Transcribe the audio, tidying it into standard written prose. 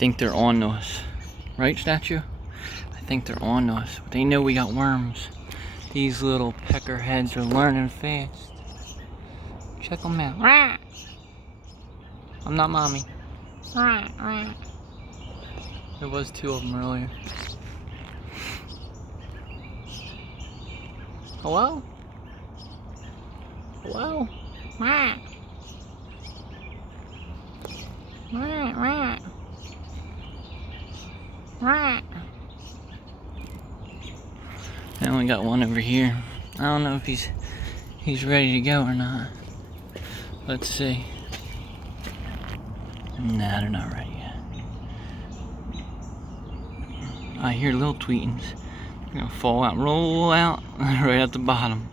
Think they're on to us. Right, statue? I think they're on to us. They know we got worms. These little peckerheads are learning fast. Check them out. Rah! I'm not mommy. Rah, rah. There was 2 of them earlier. Hello? Hello? Rah. Rah, rah. Rah. I only got one over here. I don't know if he's ready to go or not. Let's see. Nah, they're not ready yet. I hear little tweetings. They're gonna fall out, roll out, right at the bottom.